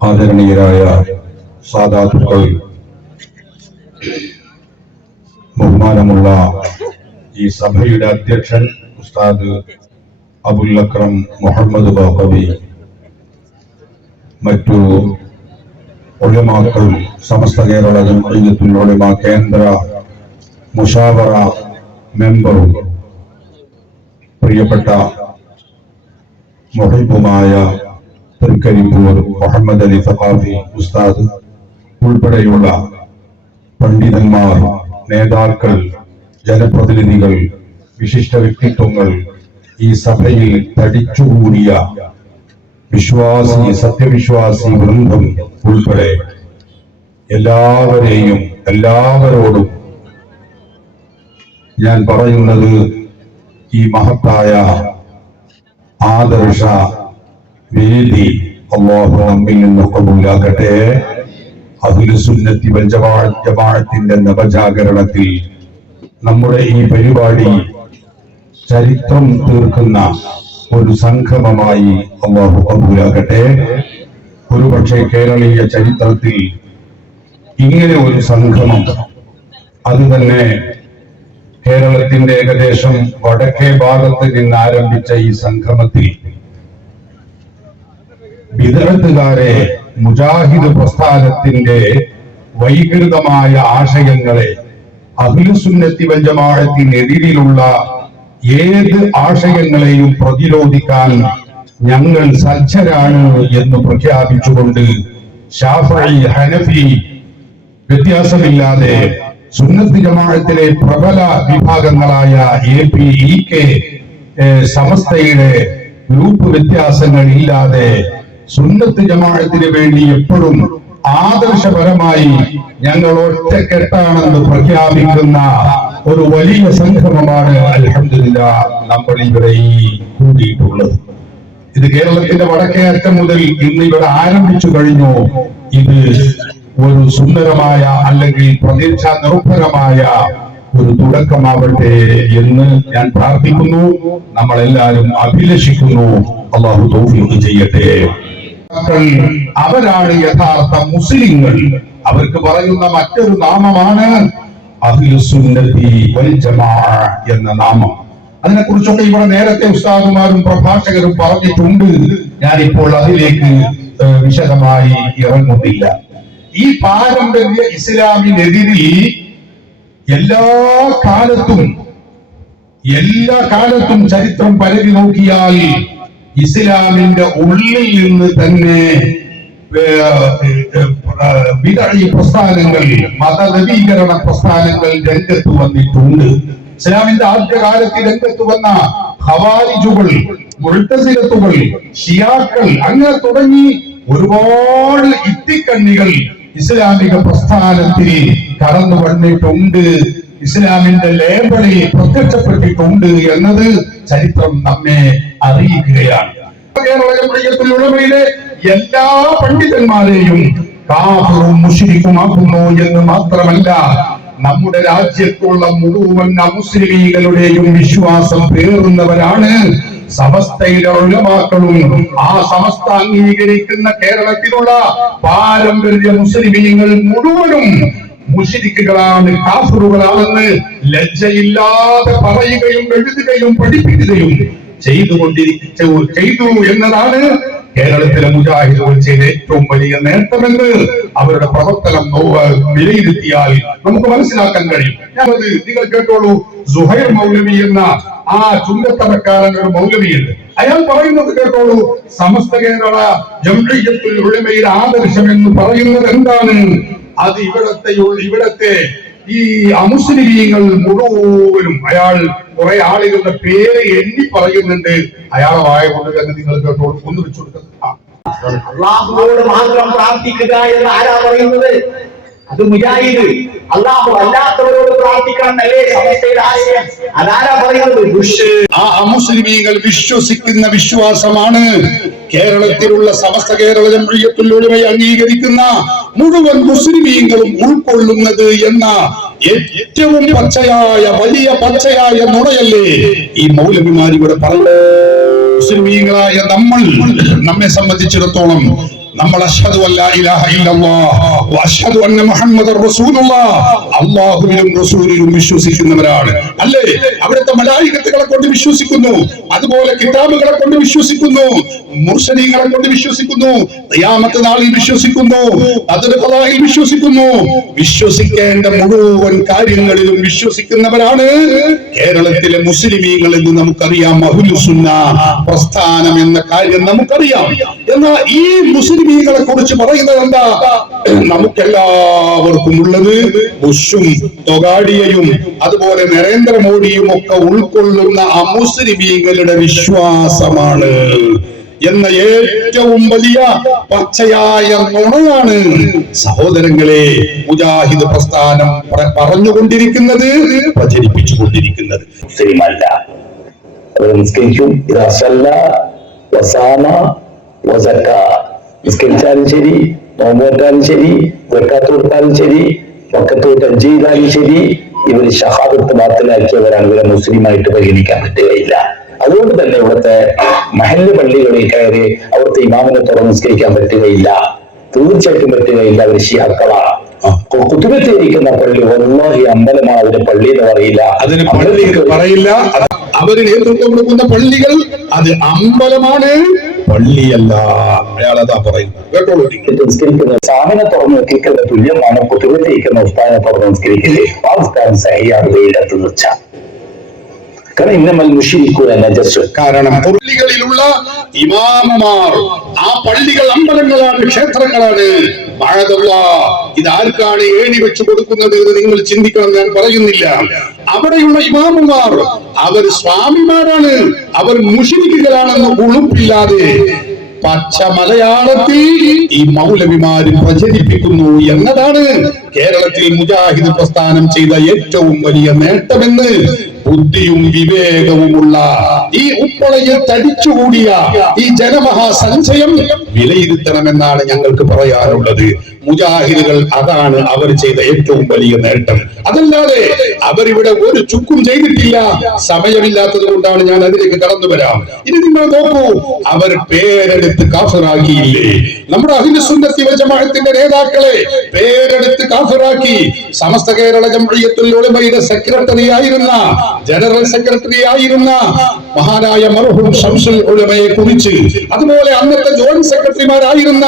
ആദരണീയരായ സാധാതുക്കൾ ബഹുമാനമുള്ള ഈ സഭയുടെ അധ്യക്ഷൻ ഉസ്താദ് അബുൽ അക്രം മുഹമ്മദ് ബാബി മറ്റു ഒളിമാക്കൾ സമസ്ത കേരള ജംഇയ്യത്തുൽ ഉലമ കേന്ദ്ര മുഷാവറ മെമ്പറും പ്രിയപ്പെട്ട മുഹിബുമായ തൃക്കരിപ്പൂർ മുഹമ്മദ് അലി സഖാഫി ഉസ്താദ് ഉൾപ്പെടെയുള്ള പണ്ഡിതന്മാർ നേതാക്കൾ ജനപ്രതിനിധികൾ വിശിഷ്ട വ്യക്തിത്വങ്ങൾ ഈ സഭയിൽ തടിച്ചുകൂടിയ വിശ്വാസി സത്യവിശ്വാസി വൃന്ദം ഉൾപ്പെടെ എല്ലാവരെയും എല്ലാവരോടും ഞാൻ പറയുന്നത് ഈ മഹത്തായ ആദർശ വേദി അള്ളാഹു നമ്മിൽ നിന്ന് കബൂലാക്കട്ടെ. അഖിലുസുന്നത്തി ജമാഅത്തിന്റെ നവജാഗരണത്തിൽ നമ്മുടെ ഈ പരിപാടി ചരിത്രം തീർക്കുന്ന ഒരു സംഗമമായി അള്ളാഹു കബൂലാക്കട്ടെ. ഒരുപക്ഷെ കേരളീയ ചരിത്രത്തിൽ ഇങ്ങനെ ഒരു സംഗമം അത് തന്നെ കേരളത്തിന്റെ ഏകദേശം വടക്കേ ഭാഗത്ത് നിന്ന് ആരംഭിച്ച ഈ സംഗമത്തിൽ വിദഗ്ധകാരെ മുജാഹിദ് പ്രസ്ഥാനത്തിന്റെ വൈകൃതമായ ആശയങ്ങളെ അഖിലുസുന്നത്തി വഞ്ചമാഴത്തിനെതിരിലുള്ള ഏത് ആശയങ്ങളെയും പ്രതിരോധിക്കാൻ ഞങ്ങൾ സജ്ജരാണ് എന്ന് പ്രഖ്യാപിച്ചുകൊണ്ട് ഷാഫി ഹനഫി വ്യത്യാസമില്ലാതെ സുന്നത്ത് ജമാഅത്തിലെ പ്രബല വിഭാഗങ്ങളായ എ പി ഇ കെ സമസ്തയുടെ ഗ്രൂപ്പ് വ്യത്യാസങ്ങൾ ഇല്ലാതെ സുന്നത്ത് ജമാഅത്തിന് വേണ്ടി എപ്പോഴും ആദർശപരമായി ഞങ്ങൾ ഒറ്റക്കെട്ടാണെന്ന് പ്രഖ്യാപിക്കുന്ന ഒരു വലിയ സംഗമമാണ് അൽഹംദുലില്ല നമ്മൾ ഇവിടെ ഈ കൂടിയിട്ടുള്ളത്. ഇത് കേരളത്തിന്റെ വടക്കേ അറ്റം മുതൽ ഇന്ന് ഇവിടെ ആരംഭിച്ചു കഴിഞ്ഞു. ഇത് ഒരു സുന്ദരമായ അല്ലെങ്കിൽ പ്രതീക്ഷ നിർഭരമായ ഒരു തുടക്കമാവട്ടെ എന്ന് ഞാൻ പ്രാർത്ഥിക്കുന്നു. നമ്മളെല്ലാവരും അഭിലഷിക്കുന്നു. അള്ളാഹു ചെയ്യട്ടെ. അവരാണ് യഥാർത്ഥ മുസ്ലിങ്ങൾ. അവർക്ക് പറയുന്ന മറ്റൊരു നാമമാണ് എന്ന നാമം. അതിനെ കുറിച്ചൊക്കെ ഇവിടെ നേരത്തെ ഉസ്താദുമാരും പ്രഭാഷകരും പറഞ്ഞിട്ടുണ്ട്. ഞാനിപ്പോൾ അതിലേക്ക് വിശദമായി ഇറങ്ങുന്നില്ല. ഈ പാരമ്പര്യ ഇസ്ലാമിനെതിരിൽ എല്ലാ കാലത്തും എല്ലാ കാലത്തും ചരിത്രം പരതി നോക്കിയാൽ ഇസ്ലാമിന്റെ ഉള്ളിൽ നിന്ന് തന്നെ വിതഴി പ്രസ്ഥാനങ്ങൾ മതനവീകരണ പ്രസ്ഥാനങ്ങൾ രംഗത്ത് വന്നിട്ടുണ്ട്. ഇസ്ലാമിന്റെ ആദ്യകാലത്ത് രംഗത്ത് വന്ന ഹവാരിജുകൾ മുഴുത്തസിലത്തുകൾ ഷിയാക്കൾ അങ്ങനെ തുടങ്ങി ഒരുപാട് ഇത്തിക്കണ്ണികൾ ഇസ്ലാമിക പ്രസ്ഥാനത്തിൽ കടന്നു വന്നിട്ടുണ്ട് ഇസ്ലാമിന്റെ ലേബലിൽ പ്രത്യക്ഷപ്പെട്ടിട്ടുണ്ട് എന്നത് ചരിത്രം നമ്മെ അറിയിക്കുകയാണ്. കേരള ജംഇയ്യത്തുൽ ഉലമയിലെ എല്ലാ പണ്ഡിതന്മാരെയും കാഫറും മുഷിരിക്കുമാക്കുന്നു എന്ന് മാത്രമല്ല നമ്മുടെ രാജ്യത്തുള്ള മുഴുവൻ അമുസ്ലിമീകളുടെയും വിശ്വാസം പേറുന്നവരാണ് സമസ്തയിലെ ഉലമാക്കളും. ആ സമസ്ത അംഗീകരിക്കുന്ന കേരളത്തിലുള്ള പാരമ്പര്യ മുസ്ലിമീങ്ങൾ മുഴുവനും മുഷിരിക്കുകളാണ് കാഫറുകളാണെന്ന് ലജ്ജയില്ലാതെ പറയുകയും എഴുതുകയും പഠിപ്പിക്കുകയും ചെയ്തുകൊണ്ടിരിച്ചു ചെയ്തു എന്നതാണ് കേരളത്തിലെ മുജാഹിദ് ചെയ്ത ഏറ്റവും വലിയ നേട്ടമെന്ന് അവരുടെ പ്രവർത്തനം വിലയിരുത്തിയാൽ നമുക്ക് മനസ്സിലാക്കാൻ കഴിയും. ഞാനത് നിങ്ങൾ കേട്ടോളൂ. സുഹൈർ മൗലവി എന്ന ആ ചുങ്കത്തറക്കാരൻ ഒരു മൗലവിയുണ്ട്. അയാൾ പറയുന്നത് കേട്ടോളൂ. സമസ്ത കേരള ജംഇയ്യത്തുൽ ഉലമയുടെ ആദർശം എന്ന് പറയുന്നത് എന്താണ്? അത് ഇവിടത്തെ ഇവിടത്തെ ഈ അമുസ്ലിമീങ്ങൾ മുഴുവനും അയാൾ കുറെ ആളുകളുടെ പേര് എണ്ണി പറയുന്നുണ്ട്. അയാളെ വായ കൊണ്ട് തന്നെ നിങ്ങൾ കേട്ടോളൂ ഒന്ന് വെച്ചു കൊടുക്കുന്നത് അള്ളാഹുവോട് മാത്രം പ്രാർത്ഥിക്കുക എന്ന് ആരാ പറയുന്നത്? അത് മുജാഹിദ്. അള്ളാഹു അല്ലാത്തവരോട് പ്രാർത്ഥിക്കണം അല്ലേ സമസ്തയുടെ ആശയം. അതാരാ പറയുന്നത്? ആ അമുസ്ലിമീങ്ങൾ വിശ്വസിക്കുന്ന വിശ്വാസമാണ്. കേരളത്തിലുള്ള സമസ്ത കേരള ഉലമയെ അംഗീകരിക്കുന്ന മുഴുവൻ മുസ്ലിമീങ്ങളും ഉൾക്കൊള്ളുന്നത് എന്ന ഏറ്റവും പച്ചയായ വലിയ പച്ചയായ നുണയല്ലേ ഈ മൗലവിമാർ ഇവിടെ പറഞ്ഞു മുസ്ലിമീങ്ങളായ നമ്മൾ നമ്മെ സംബന്ധിച്ചിടത്തോളം നമ്മൾ അഷ്ഹദു ഇല്ലല്ലാഹ് വഅഷ്ഹദു അന്ന മുഹമ്മദർ റസൂലുള്ളാഹ് അല്ലാഹുവിലും റസൂലിലും വിശ്വസിക്കുന്നവരാണ്. അല്ലേ? അവിടുത്തെ മലായികത്തുകളെ കൊണ്ട് വിശ്വസിക്കുന്നു. അതുപോലെ കിതാബുകളെ കൊണ്ട് വിശ്വസിക്കുന്നു. മുർസലീങ്ങളെ കൊണ്ട് വിശ്വസിക്കുന്നു. ഖിയാമത്ത് നാളിൽ വിശ്വസിക്കുന്നു. അതിൽ ഖലായിൽ വിശ്വസിക്കുന്നു. വിശ്വസിക്കേണ്ട മുഴുവൻ കാര്യങ്ങളിലും വിശ്വസിക്കുന്നവരാണ് കേരളത്തിലെ മുസ്ലിമീങ്ങൾ എന്ന് നമുക്കറിയാം അഹുലുസുന്ന പ്രസ്ഥാനം എന്ന കാര്യം നമുക്കറിയാം. എന്നാൽ ഈ മുസ്ലിമീങ്ങളെ കുറിച്ച് പറയുന്നത് എന്താ? നമുക്കെല്ലാവർക്കും ഉള്ളത് ബുഷും തൊഗാഡിയയും അതുപോലെ നരേന്ദ്രമോദിയും ഒക്കെ ഉൾക്കൊള്ളുന്ന അമുസ്ലിമീങ്ങളുടെ വിശ്വാസമാണ്. എന്ന ഏറ്റവും വലിയ പച്ചയായ നുണയാണ് സഹോദരങ്ങളെ മുജാഹിദ് പ്രസ്ഥാനം പറഞ്ഞുകൊണ്ടിരിക്കുന്നത് പറഞ്ഞുകൊണ്ടിരിക്കുന്നത് പ്രചരിപ്പിച്ചുകൊണ്ടിരിക്കുന്നത്. മുസ്ലിമല്ല. നിസ്കരിക്കും. ഇത് അസല്ല വസാമ വസക്ക. നിസ്കരിച്ചാലും ശരി നോമ്പോറ്റാലും ശരി വെക്കാത്ത് കൊടുത്താലും ശരി വക്കത്ത് ടച്ച് ചെയ്താലും ശരി. ഇവർ ഷഹാദത്ത് ബാത്തിലാക്കിയവരാണ്. ഇവരെ മുസ്ലിമായിട്ട് പരിഗണിക്കാൻ പറ്റുകയില്ല. അതുകൊണ്ട് തന്നെ ഇവിടുത്തെ മഹല്ല് പള്ളികളിൽ കയറി അവിടുത്തെ ഇമാമിനെ തുറന്ന് നിസ്കരിക്കാൻ പറ്റുകയില്ല. തീർച്ചയായിട്ടും പറ്റുകയില്ല. അവർ ഷിയാക്കളാണ് ആ. കുത്തുബത്തിരിക്കുന്ന പള്ളി വല്ലാഹി അമ്പലമാണ് അവരുടെ പള്ളി എന്ന് പറയില്ല. അതിന് പള്ളി പറയില്ല. അവർ നേതൃത്വം കൊടുക്കുന്ന പള്ളികൾ അത് അമ്പലമാണ്. പള്ളിയല്ല. അയാളതാ പറയുന്നത്. കേട്ടോളൂ. നിങ്ങൾ നിസ്കരിക്കുന്ന സാധന തുറന്ന് നിൽക്കുന്ന തുല്യമാണ്. കുത്തുബത്തിരിക്കുന്ന ഉസ്താദിനെ തുറന്ന് നിസ്കരിക്കൽ. ആ ഉസ്താദ് സഹിയാറുകയിലെത്ത് നിർച്ച. കാരണം പുള്ളികളിലുള്ള ഇമാമമാർ ആ പള്ളികൾ അമ്പലങ്ങളാണ് ക്ഷേത്രങ്ങളാണ്. ഇത് ആർക്കാണ് ഏണി വെച്ചു കൊടുക്കുന്നത് എന്ന് നിങ്ങൾ ചിന്തിക്കണം ഞാൻ പറയുന്നില്ല. അവിടെയുള്ള ഇമാമുമാർ അവർ സ്വാമിമാരാണ് അവർ മുഷിരിക്കുകളാണെന്ന് ഉളുപ്പില്ലാതെ പച്ച മലയാളത്തിൽ ഈ മൗലവിമാര് പ്രചരിപ്പിക്കുന്നു എന്നതാണ് കേരളത്തിൽ മുജാഹിദ് പ്രസ്ഥാനം ചെയ്ത ഏറ്റവും വലിയ നേട്ടമെന്ന് ബുദ്ധിയും വിവേകവുമുള്ള ഈ ഉപ്പളയിൽ തടിച്ചുകൂടിയ ഈ ജനമഹാസഞ്ചയം വിലയിരുത്തണമെന്നാണ് ഞങ്ങൾക്ക് പറയാനുള്ളത്. മുജാഹിദുകൾ അതാണ് അവർ ചെയ്ത ഏറ്റവും വലിയ നേട്ടം. അതല്ലാതെ അവരിവിടെ ഒരു ചുക്കും ചെയ്തിട്ടില്ല. സമയമില്ലാത്തത് കൊണ്ടാണ് ഞാൻ അതിലേക്ക് കടന്നു വരാം. ഇനി നിങ്ങൾ നോക്കൂ അവർ പേരെടുത്ത് കാഫിറാക്കിയില്ലേ? നമ്മുടെ ജമാഅത്തിന്റെ നേതാക്കളെ പേരെടുത്ത് കാഫിറാക്കി. സമസ്ത കേരള ജംഇയ്യത്തുൽ ഉലമയുടെ സെക്രട്ടറി ആയിരുന്ന ജനറൽ സെക്രട്ടറി ആയിരുന്ന മഹാനായ മർഹൂം ഷംസുൽ ഉലമയെ കുറിച്ച് അതുപോലെ അന്നത്തെ ജോയിന്റ് സെക്രട്ടറിമാരായിരുന്ന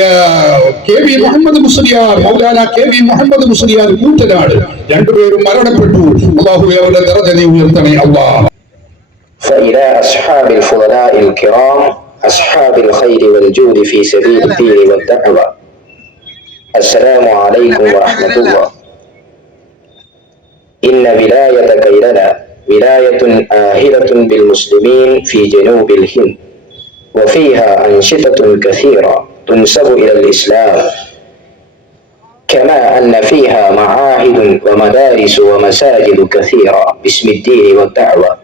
ഏർ, K V Muhammad Musliyar Maulana K V Muhammad Musliyar Koottanad രണ്ടുപേരും മരണപ്പെട്ടു അള്ളാഹു അവരുടെ നിറജനെ ഉയർത്തണേ അള്ളാഹ് فإلى أصحاب الفضلاء الكرام أصحاب الخير والجود في سبيل الدين والدعوة السلام عليكم ورحمة الله إن ولاية كيلنا ولاية آهلة بالمسلمين في جنوب الهند وفيها أنشطة كثيرة تنسب إلى الإسلام كما أن فيها معاهد ومدارس ومساجد كثيرة باسم الدين والدعوة.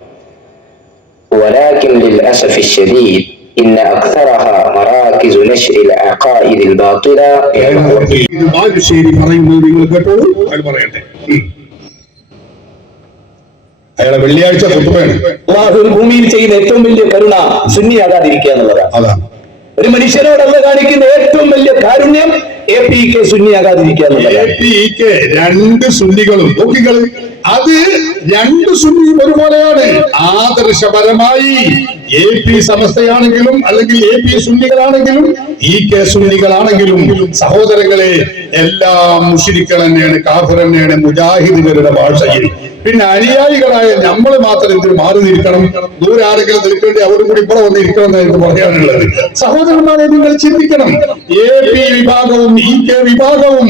ولكن للأسف الشديد إن أكثرها مراكز نشر العقائد الباطلة അയാളെ വെള്ളിയാഴ്ച കുത്തുകയാണ് അള്ളാഹു ഭൂമിയിൽ ചെയ്യുന്ന ഏറ്റവും വലിയ കരുണ സുന്നിയാകാതിരിക്കുക എന്നുള്ളതാണ്. അതാണ്. ഒരു അല്ല കാണിക്കുന്ന ഏറ്റവും വലിയ കാരുണ്യം എ പി കെ സുന്നിയാകാതിരിക്കുക എ എന്നുള്ളതാണ് പി ക്ക് രണ്ട് സുന്നികളും. അത് രണ്ട് സുന്നിയും ഒരുപോലെയാണ്. ആദർശപരമായി എ പി സമസ്തയാണെങ്കിലും അല്ലെങ്കിൽ എ പി സുന്നികളാണെങ്കിലും ഇ കെ സുന്നികളാണെങ്കിലും സഹോദരങ്ങളെ എല്ലാം മുഷിരിക്കൾ തന്നെയാണ് കാഫർ തന്നെയാണ് ഭാഷയിൽ പിന്നെ അനുയായികളായ നമ്മൾ മാത്രം ഇതിൽ മാറി നിൽക്കണം. ദൂരെ ആരെങ്കിലും നിൽക്കേണ്ടി അവരും കൂടി ഇവിടെ വന്നിരിക്കണം എന്ന് എനിക്ക് പറയാനുള്ളത്. സഹോദരന്മാരെ നിങ്ങൾ ചിന്തിക്കണം. എ പി വിഭാഗവും ഇ കെ വിഭാഗവും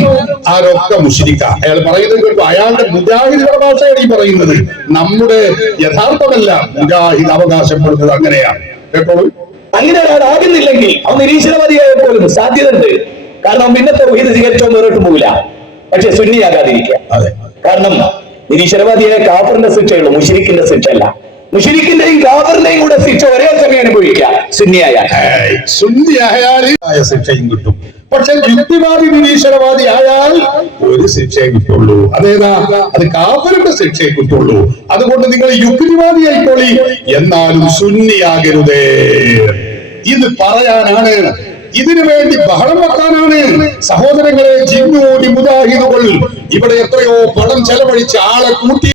ആരൊക്കെ മുഷിരിക്ക? അയാൾ പറയുന്നത് കേട്ടു അയാളുടെ മുജാഹിദുകളുടെ ഭാഷയാണ് ഈ പറയുന്നത്. നമ്മുടെ യഥാർത്ഥമല്ല മുജാഹിദ് അവകാശപ്പെടുന്നത് അങ്ങനെയാണ്. കേട്ടോളൂ. അങ്ങനെ ഒരാളാകുന്നില്ലെങ്കിൽ അവൻ നിരീശ്വരവാദിയായ പോലും സാധ്യതയുണ്ട്. കാരണം പിന്നെ തൗഹീദ് സ്വീകരിച്ചോ മുന്നോട്ട് പോകില്ല പക്ഷെ സുന്നിയാകാതിരിക്കുക കാരണം നിരീശ്വരവാദിയെ കാഫറിന്റെ ശിക്ഷയുള്ളൂ മുഷിരിക്കിന്റെ ശിക്ഷയല്ല. മുഷിരിക്കിന്റെയും കാഫറിന്റെയും കൂടെ ശിക്ഷ ഒരേ സമയം അനുഭവിക്കുക സുന്നിയായ ഏയ്, സുന്നി ശിക്ഷയും കിട്ടും. പക്ഷെ യുക്തിവാദി നിരീശ്വരവാദി ആയാൽ ഒരു ശിക്ഷയെ കിട്ടുള്ളൂ. അതേതാ? അത് കാഫറിന്റെ ശിക്ഷയെ കിട്ടുള്ളൂ. അതുകൊണ്ട് നിങ്ങൾ യുക്തിവാദി ആയിക്കോളി എന്നാലും സുന്നിയാകരുതേ. ഇത് പറയാനാണ് ഇതിനു വേണ്ടി ബഹളം വെക്കാനാണ് സഹോദരങ്ങളെ ജിന്നുകൂടി മുതാഹിതുകൾ ഇവിടെ എത്രയോ പണം ചെലവഴിച്ച് ആളെ കൂട്ടി